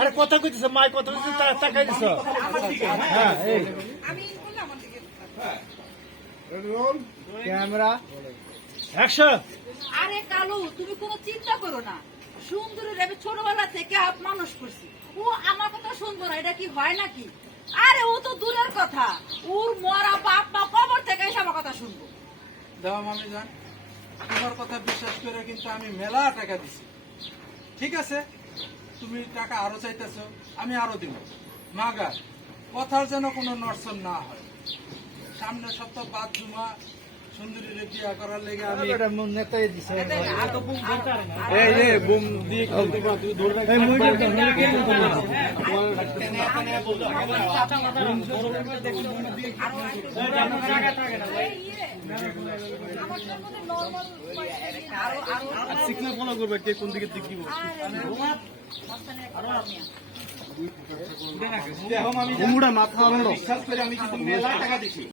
আরে কথা কইতেছ মাই কথা কইতেছ তাকাই দিছ হ্যাঁ এই আমি বললাম আমার দিকে রোল ক্যামেরা অ্যাকশন। আরে কালু তুমি কোনো চিন্তা করো না, সুন্দরীর আমি ছোটবেলা থেকে মানুষ করছি, ও আমার কথা শুনবো না, এটা কি হয় নাকি? আরে ও তো দূরের কথা, ওর মরা বাপ মা কবর থেকে এসে আমার কথা শুনবো। দেওয়া মামি যান, তোমার কথা বিশ্বাস করে কিন্তু আমি মেলা টাকা দিছি, ঠিক আছে? তুমি টাকা আরো চাইতেছো, আমি আরো দিব। মাগা কথার যেন কোনো নড়চড় না হয়। সামনের সপ্তাহ বাদ জুমা সুন্দরীর বিয়া করার লেগে আমি নেতাই দিছে এই যে বুম দিয়ে তুই ধরে এই মুইটা তো হলে কে সিগন্যাল ফলো করবে কে কোন দিকে দিক দিব দেখো আমি মাথা বিশ্বাস করে আমি কিন্তু মেলা টাকা দিছি।